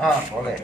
Ah, boleh.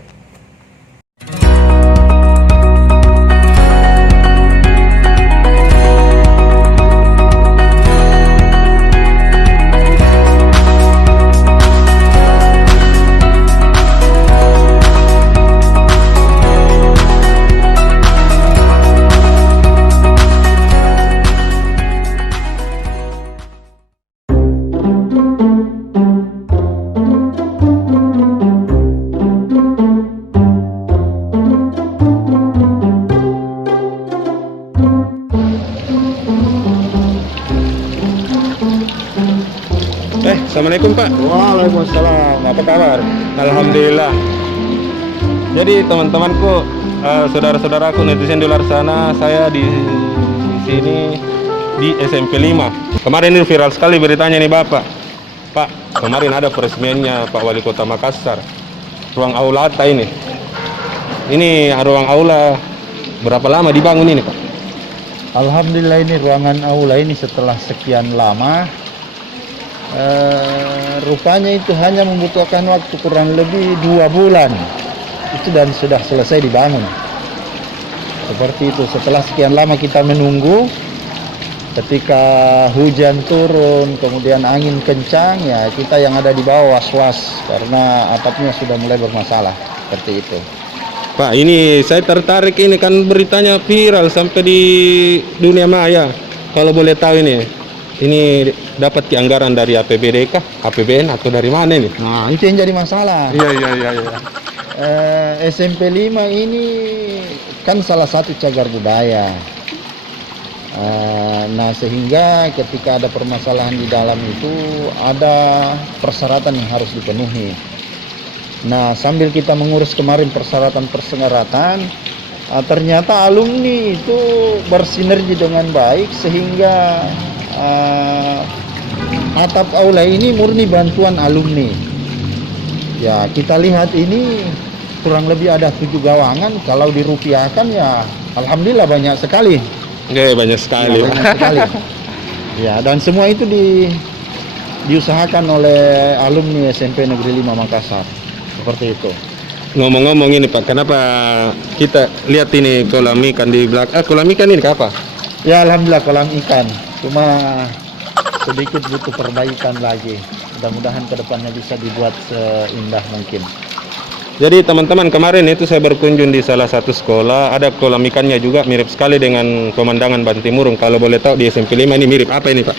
Assalamualaikum Pak. Waalaikumsalam. Apa kabar? Alhamdulillah. Jadi teman-temanku, saudara-saudaraku netizen di luar sana, saya di sini di SMP 5. Kemarin ini viral sekali beritanya nih Bapak. Pak, kemarin ada peresmiannya Pak Wali Kota Makassar. Ruang aula ATA ini. Ini ruang aula berapa lama dibangun ini Pak? Alhamdulillah, ini ruangan aula ini setelah sekian lama, rupanya itu hanya membutuhkan waktu kurang lebih 2 bulan itu dan sudah selesai dibangun. Seperti itu, setelah sekian lama kita menunggu, ketika hujan turun kemudian angin kencang, ya kita yang ada di bawah was-was karena atapnya sudah mulai bermasalah. Seperti itu Pak, ini saya tertarik, ini kan beritanya viral sampai di dunia maya. Kalau boleh tahu ini dapat anggaran dari APBD kah, APBN atau dari mana ini? Nah, itu yang jadi masalah. Iya. SMP 5 ini kan salah satu cagar budaya. Nah, sehingga ketika ada permasalahan di dalam itu ada persyaratan yang harus dipenuhi. Nah, sambil kita mengurus kemarin persyaratan, ternyata alumni itu bersinergi dengan baik sehingga atap aula ini murni bantuan alumni. Ya, kita lihat ini kurang lebih ada 7 gawangan. Kalau dirupiahkan ya alhamdulillah banyak sekali. Oke, banyak sekali. Ya, banyak sekali. Ya, dan semua itu diusahakan oleh alumni SMP Negeri 5 Makassar. Seperti itu. Ngomong-ngomong ini Pak, kenapa kita lihat ini kolam ikan di belakang? Kolam ikan ini apa? Ya, alhamdulillah kolam ikan. Cuma sedikit butuh perbaikan lagi. Mudah-mudahan kedepannya bisa dibuat seindah mungkin. Jadi teman-teman, kemarin itu saya berkunjung di salah satu sekolah, ada kolam ikannya juga, mirip sekali dengan pemandangan Bantimurung. Kalau boleh tahu di SMP 5 ini mirip apa ini Pak?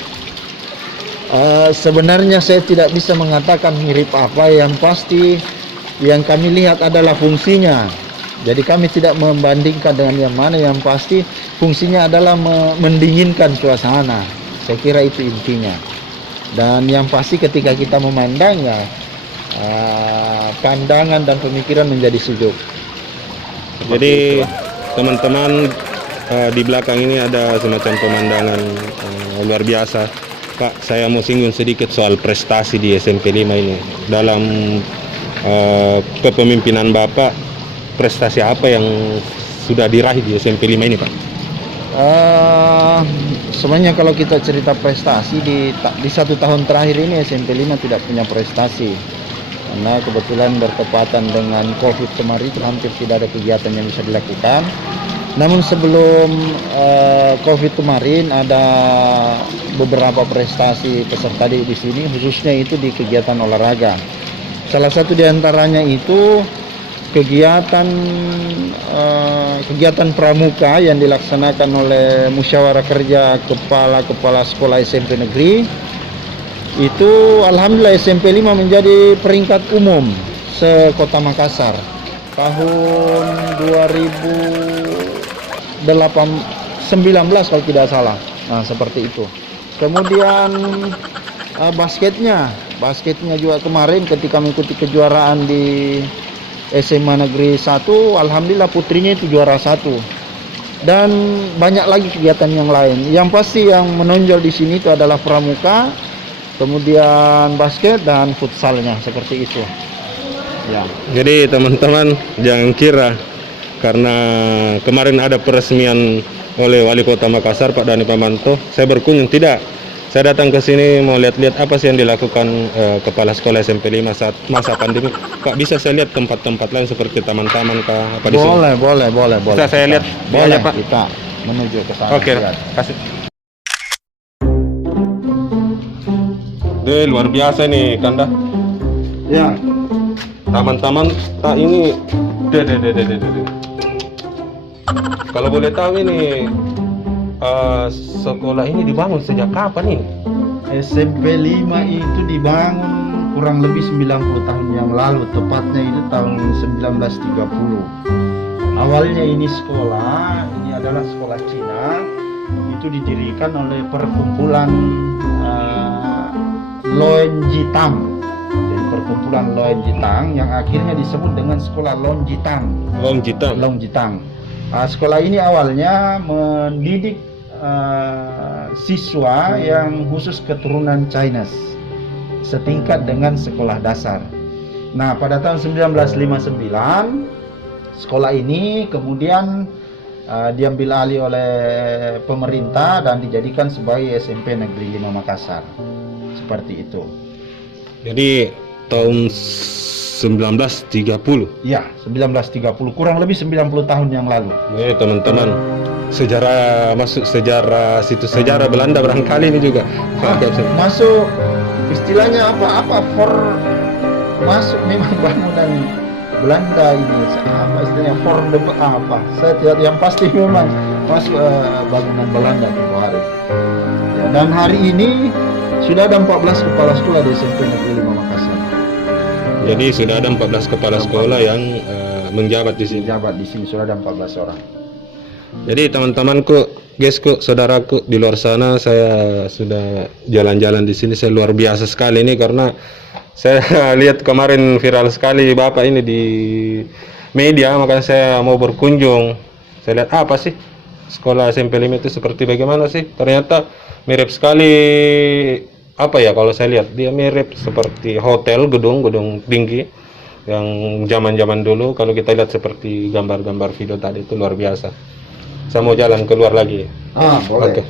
Sebenarnya saya tidak bisa mengatakan mirip apa, yang pasti yang kami lihat adalah fungsinya. Jadi kami tidak membandingkan dengan yang mana, yang pasti fungsinya adalah mendinginkan suasana. Saya kira itu intinya. Dan yang pasti ketika kita memandang, ya pandangan dan pemikiran menjadi sejuk. Jadi teman-teman, di belakang ini ada semacam pemandangan luar biasa. Pak, saya mau singgung sedikit soal prestasi di SMP 5 ini. Dalam kepemimpinan Bapak, prestasi apa yang sudah diraih di SMP 5 ini Pak? Sebenarnya kalau kita cerita prestasi di 1 tahun terakhir ini, SMP 5 tidak punya prestasi. Karena kebetulan bertepatan dengan COVID kemarin, hampir tidak ada kegiatan yang bisa dilakukan. Namun sebelum COVID kemarin ada beberapa prestasi peserta di sini, khususnya itu di kegiatan olahraga. Salah satu diantaranya itu kegiatan pramuka yang dilaksanakan oleh musyawarah kerja kepala sekolah SMP negeri. Itu alhamdulillah SMP 5 menjadi peringkat umum se-Kota Makassar tahun 2019 kalau tidak salah. Nah, seperti itu. Kemudian basketnya juga kemarin ketika mengikuti kejuaraan di SMA Negeri 1, alhamdulillah putrinya itu juara 1. Dan banyak lagi kegiatan yang lain. Yang pasti yang menonjol di sini itu adalah pramuka, kemudian basket dan futsalnya, seperti itu. Ya. Jadi teman-teman jangan kira karena kemarin ada peresmian oleh Wali Kota Makassar Pak Dhani Pamanto saya berkunjung, tidak. Saya datang ke sini mau lihat-lihat apa sih yang dilakukan kepala sekolah SMP 5 saat masa pandemi. Pak, bisa saya lihat tempat-tempat lain seperti taman-taman kah apa di sini? Boleh. Bisa saya lihat? Boleh, Iya, Pak. kita menuju ke sana. Oke, Lihat. kasih. Deh, luar biasa nih, Kanda. Ya, Taman-taman ini. Deh. Kalau boleh tahu ini sekolah ini dibangun sejak kapan ini? SMP 5 itu dibangun kurang lebih 90 tahun yang lalu, tepatnya itu tahun 1930. Awalnya ini adalah sekolah Cina, itu didirikan oleh perkumpulan Loen Jitang. Jadi perkumpulan Loen Jitang yang akhirnya disebut dengan sekolah Long Jitang. Sekolah ini awalnya mendidik siswa yang khusus keturunan Chinese setingkat dengan sekolah dasar. Nah, pada tahun 1959 sekolah ini kemudian diambil alih oleh pemerintah dan dijadikan sebagai SMP Negeri 5 Makassar. Seperti itu. Jadi tahun 1930. Ya, 1930, kurang lebih 90 tahun yang lalu. Teman-teman, sejarah situs sejarah Belanda barangkali ini juga. Masuk istilahnya masuk memang bangunan Belanda ini, apa istilahnya saya tidak, yang pasti memang masuk bangunan Belanda di hari. Ya, dan hari ini sudah ada 14 kepala sekolah di SMP Negeri 5 Makassar. Jadi sudah ada 14 kepala sekolah yang menjabat di sini. Di sini sudah ada 14 orang. Jadi teman-temanku, guysku, saudaraku di luar sana, saya sudah jalan-jalan di sini. Saya luar biasa sekali ini karena saya lihat kemarin viral sekali Bapak ini di media, makanya saya mau berkunjung. Saya lihat apa sih sekolah SMP 5 itu seperti bagaimana sih? Ternyata mirip sekali, apa ya, kalau saya lihat dia mirip seperti hotel, gedung tinggi yang zaman-zaman dulu. Kalau kita lihat seperti gambar-gambar video tadi, itu luar biasa. Saya mau jalan keluar lagi. Boleh. Oke.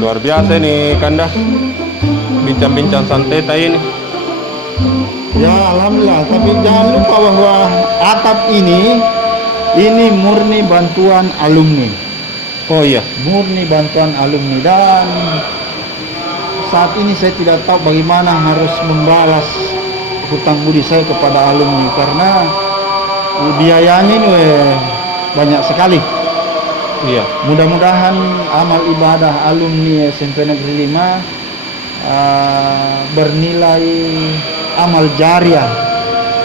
Luar biasa nih, Kanda. Bincang-bincang santai tadi ini. Ya, alhamdulillah. Tapi jangan lupa bahwa atap ini murni bantuan alumni. Oh iya, Murni bantuan alumni, dan saat ini saya tidak tahu bagaimana harus membalas hutang budi saya kepada alumni karena biayanya ini banyak sekali. iya. Mudah-mudahan amal ibadah alumni SMP Negeri 5 bernilai amal jariah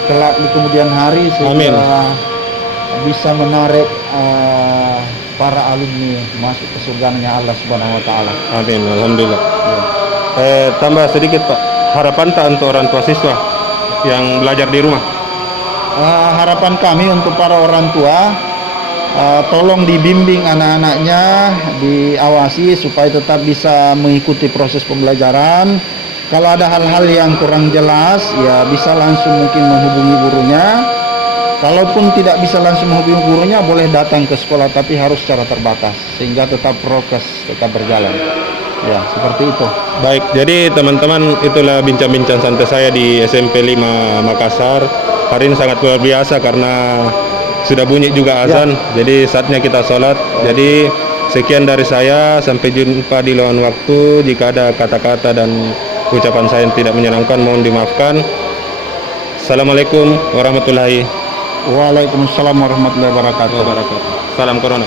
kelak di kemudian hari, sehingga bisa menarik para alumni masuk ke surganya Allah Subhanahu wa taala. Amin, alhamdulillah. Tambah sedikit Pak, harapan tak untuk orang tua siswa yang belajar di rumah? Harapan kami untuk para orang tua, tolong dibimbing anak-anaknya, diawasi supaya tetap bisa mengikuti proses pembelajaran. Kalau ada hal-hal yang kurang jelas, ya bisa langsung mungkin menghubungi gurunya. Kalaupun tidak bisa langsung menghubungi gurunya, boleh datang ke sekolah, tapi harus secara terbatas sehingga tetap prokes tetap berjalan. Ya, seperti itu. Baik, jadi teman-teman, itulah bincang-bincang santai saya di SMP 5 Makassar. Hari ini sangat luar biasa karena sudah bunyi juga azan, jadi saatnya kita sholat. Jadi sekian dari saya, sampai jumpa di lain waktu. Jika ada kata-kata dan ucapan saya yang tidak menyenangkan, mohon dimaafkan. Assalamualaikum warahmatullahi Waalaikumsalam warahmatullahi wabarakatuh. wabarakatuh. Salam corona.